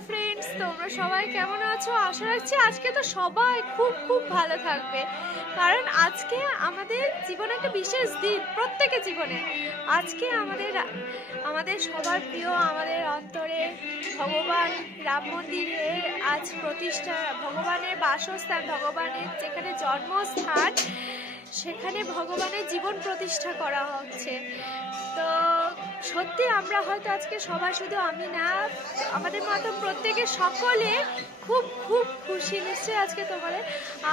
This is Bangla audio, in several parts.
হ্যালো ফ্রেন্ডস, তোমরা সবাই কেমন আছো? আশা রাখছি আজকে তো সবাই খুব খুব ভালো থাকবে, কারণ আজকে আমাদের জীবনে একটা বিশেষ দিন, প্রত্যেকের জীবনে। আজকে আমাদের সবার প্রিয়, আমাদের অন্তরে ভগবান রাম মন্দিরের আজ প্রতিষ্ঠা, ভগবানের বাসস্থান, ভগবানের যেখানে জন্মস্থান, সেখানে ভগবানের জীবন প্রতিষ্ঠা করা হচ্ছে। তো সত্যি আমরা হয়তো আজকে সবাই, শুধু আমি না, আমাদের মতো প্রত্যেকে সকলে খুব খুব খুশি নিশ্চয়ই আজকে তোমাদের।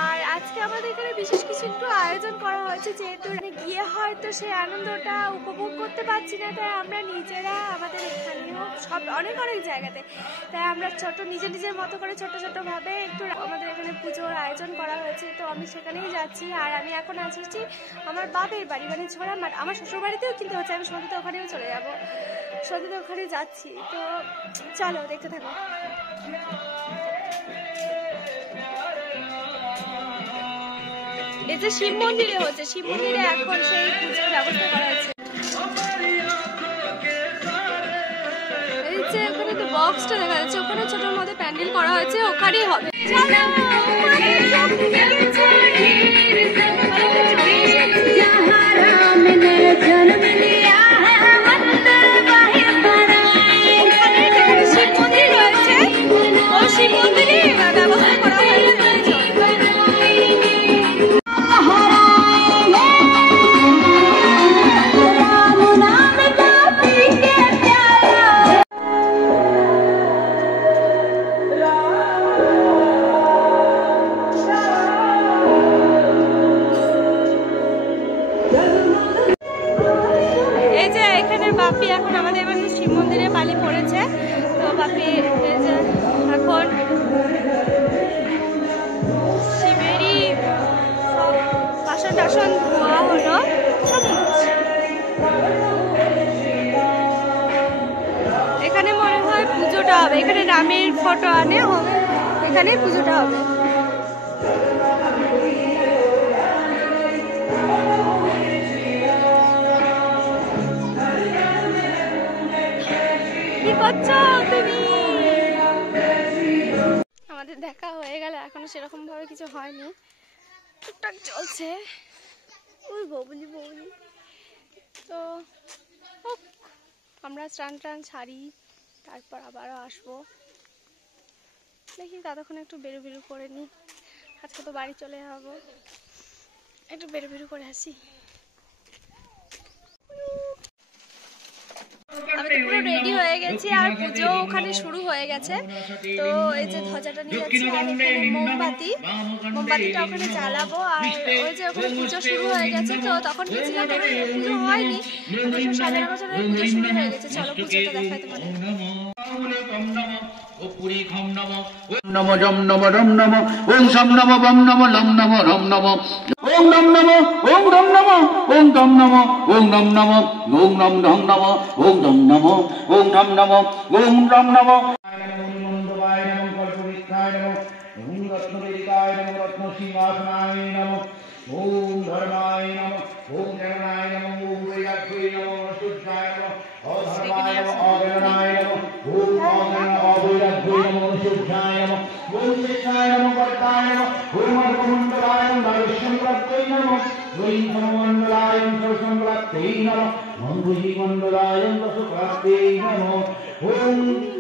আর আজকে আমাদের এখানে বিশেষ কিছু একটু আয়োজন করা হয়েছে, যেহেতু গিয়ে হয়তো সেই আনন্দটা উপভোগ করতে পারছি না, তাই আমরা নিজেরা আমাদের এখানেও সব অনেক অনেক জায়গাতে, তাই আমরা নিজের মতো করে ছোটোভাবে একটু আমাদের এখানে পুজোর আয়োজন করা হয়েছে। তো আমি সেখানেই যাচ্ছি। আর আমি এখন আসছি আমার বাপের বাড়ি, মানে ছোড়ামাঠ। আমার শ্বশুর বাড়িতেও কিন্তু হচ্ছে, আমি সন্ধ্যে ওখানেও চলে যাবো, সন্ধ্যে ওখানে যাচ্ছি। তো চলো দেখতে থাকো। এই যে শিব মন্দিরে হচ্ছে, শিব মন্দিরে এখন সেই পুজোর ব্যবস্থা করা হচ্ছে। এই যে এখানে তো বক্সটা দেখা যাচ্ছে, ওখানে ছোটোর মধ্যে প্যান্ডেল করা হয়েছে, ওখানেই হবে। বাপি এখন আমাদের এবার শিব মন্দিরে বালি পড়েছে। তো বাপি এখন শিবেরই বাসন টাসন ধোয়া হলো। এখানে মনে হয় পুজোটা হবে, এখানে রামের ফটো আনে হবে, এখানে পুজোটা হবে। আমাদের দেখা হয়ে গেল, এখনো সেরকম ভাবে কিছু হয়নি, টুকটাক চলছে। ওই বৌনি তো আমরা স্নান ছাড়ি, তারপর আবারও আসবো। দেখি ততক্ষণ একটু বেরু করে নিই, আজকে তো বাড়ি চলে যাবো, একটু বেরু করে আসি। আমি তো পুরো রেডি হয়ে গেছি, আর পুজো ওখানে শুরু হয়ে গেছে। তো এই যে ধ্বজাটা নিয়ে যাচ্ছি, আর এখানে মোমবাতিটা ওখানে জ্বালাবো। আর ওই যে ওখানে পুজো শুরু হয়ে গেছে, তো তখন গেছিলাম, পুজো হয়নি, সাজানো গোছানো পুজো শুরু হয়ে গেছে। চলো পুজোটা দেখাই তোমাদের। নম জম নম রম নম ওং শম নম বম নম লম নম রম নম ওং নম নম ওং রম নম ওং দম নম ওং নম নম ওং নম ধম নম ওং দম নম ওং ধম নম ওং রম নম নন্দবায় নম কল্পবৃক্ষায় নম ওং রত্নবেদিকায় নম রত্নসিংহাসনায় নম ওং ধর্মায় নম ওং জ্ঞানায় নম ওং বৈরাগ্যৈ নম সূর্যায় নম অধর্মায় নম অজ্ঞানায় নম ওং অজ্ঞান অবৈরাগ্যৈ নম সূর্যায় নম ওং শিক্ষায় নম কর্তায় নম ওং অর্কমণ্ডলায় নম ভারতসংপ্রাপ্তৈ নম ওং সমমণ্ডলায় সর্বসংপ্রাপ্তৈ নম মঙ্গলীমণ্ডলায় দশপ্রাপ্তৈ নম ওং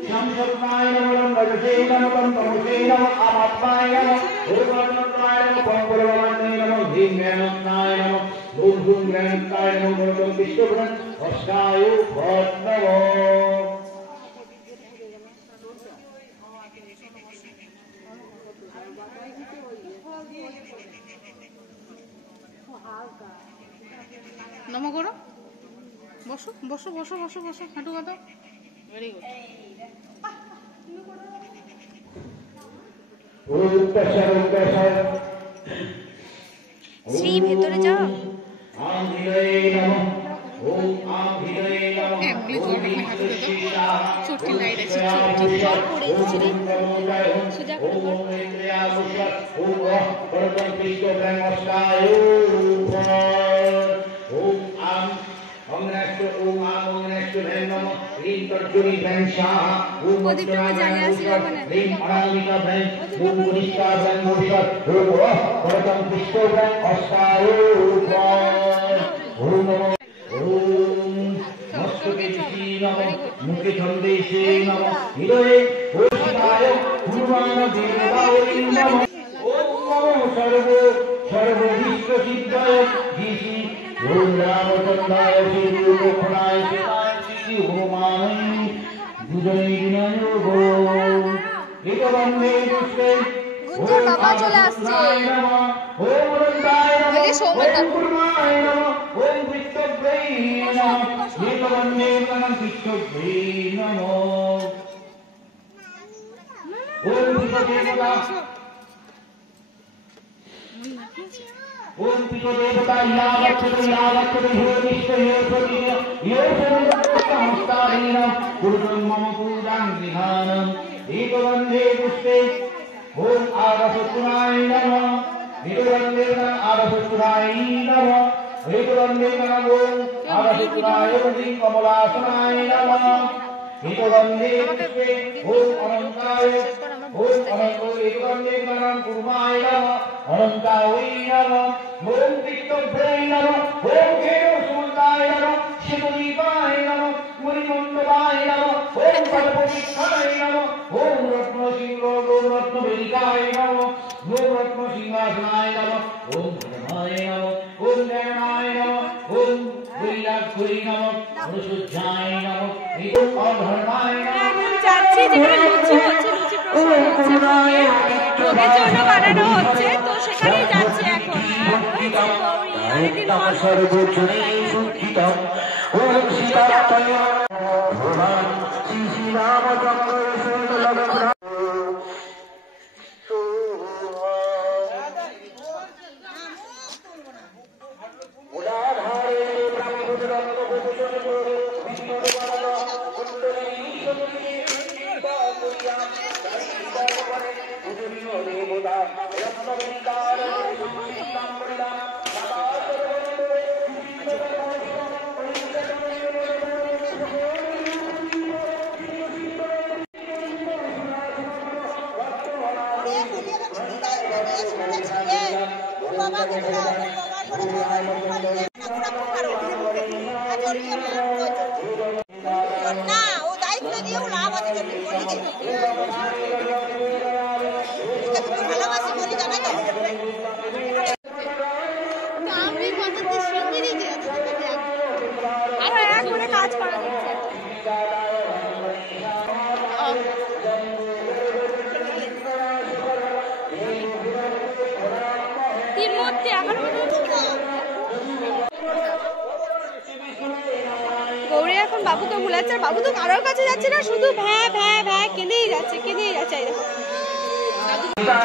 সংসপ্তায় নম রজসে নম তমসে নম আমাত্মায় নম ওং অনন্তায় নম পরমাত্মায় নম ধীম জ্ঞানত্মায় নম ওং ধূম জ্ঞানত্মায় নম গৌতম বিষ্ণুপুরাণ অষ্টায় ভট নম। নম করো, বসো বসো বসো বসো বসো, হাঁটু কাটো, ভেরি গুড। শ্রী ভেতরে যাও। চটি লাইট আছে, মুখে ছন্দেশে নমঃ হৃদয়ে ওষিতায় হনুমান দেবতায় নমঃ ওম নমো সর্ববিশ্বসিদ্ধায় শ্রী ওম রামচন্দ্রায় শ্রী লক্ষ্মণায় সীতায় শ্রী হনুমানে দুজনে বিনয় গো একবন্ধে পুষ্পে গুঞ্জর বাবা চলে আসছে। ওম অনন্তায় নমঃ ওম কুর্মায় নমঃ ওম বিষ্ণুভ্যে নমঃ একবন্ধে নমঃ বিষ্ণুভ্যে নমঃ ওম বিষ্ণুদেবতা ओम पितो देवता यावच्छते यो निष्ठ यो प्रति यो समस्तारीण गुरुं मम पूजां विधानम् एकवन्दे पुष्पे ओम आरसुनाय नमः एकवन्दे आरसुनाय नमः एकवन्दे ओम आरसुनाय कमलासनाय नमः एकवन्दे पुष्पे ओम अनन्ताय ओम अनन्तो एकवन्दे कुर्माय नमः अनन्ताय नमः ओम विष्णुभ्ये नमः ओम केशवसुताय नमः शिवदीपाय नमः मुनिमण्डलाय नमः ओम पद्मपुष्पाय नमः ओम रत्नवेदिकाय नमः ओम रत्नसिंहासनाय नमः ओम धर्माय नमः ओम ज्ञानाय नमः ओम गुरुलाक्षी नमः अनुसुज्जाय नमः ओम अधर्माय नमः যাচ্ছি যেখানে লুচি হচ্ছে, লুচি প্রসাদ হচ্ছে ভোগের জন্য বানানো হচ্ছে, তো সেখানেই যাচ্ছি এখন। কাজ করা যাচ্ছে তিন মূর্তি গৌরী এখন বাবুকে ভুলাচ্ছে, আর বাবু তো কারোর কাছে যাচ্ছে না, শুধু ভ্যা ভ্যা ভ্যা কেঁদেই যাচ্ছে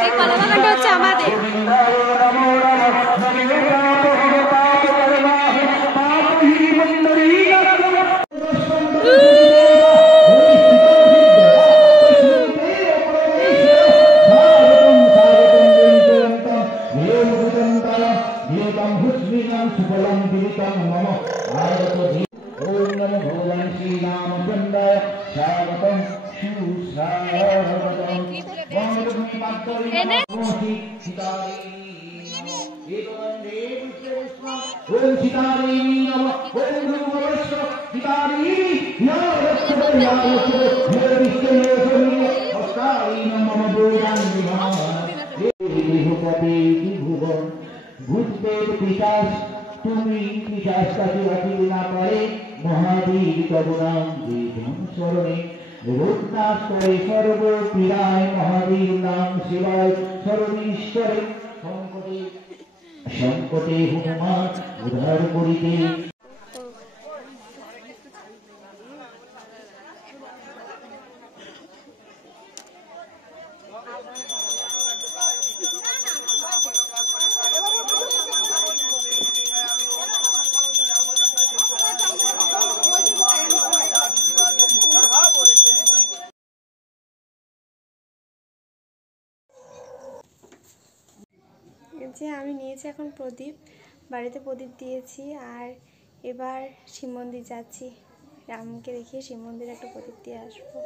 এই কলা বাগানটা হচ্ছে আমাদের। ভূতপ্রেত পিশাচ তুমি পিশাচটাকে রাখিবে না পারে মহাবীর তব নাম দেবং স্মরণে রূপনাশ করে সর্বপীড়ায় মহাবীর নাম শিবায় সর্বেশ্বরে সংকটে হনুমান উদ্ধার করিতে। যে আমি নিয়েছি এখন প্রদীপ, বাড়িতে প্রদীপ দিয়েছি, আর এবার শিব মন্দির যাচ্ছি, রামকে দেখিয়ে শিব মন্দিরে একটা প্রদীপ দিয়ে আসবো।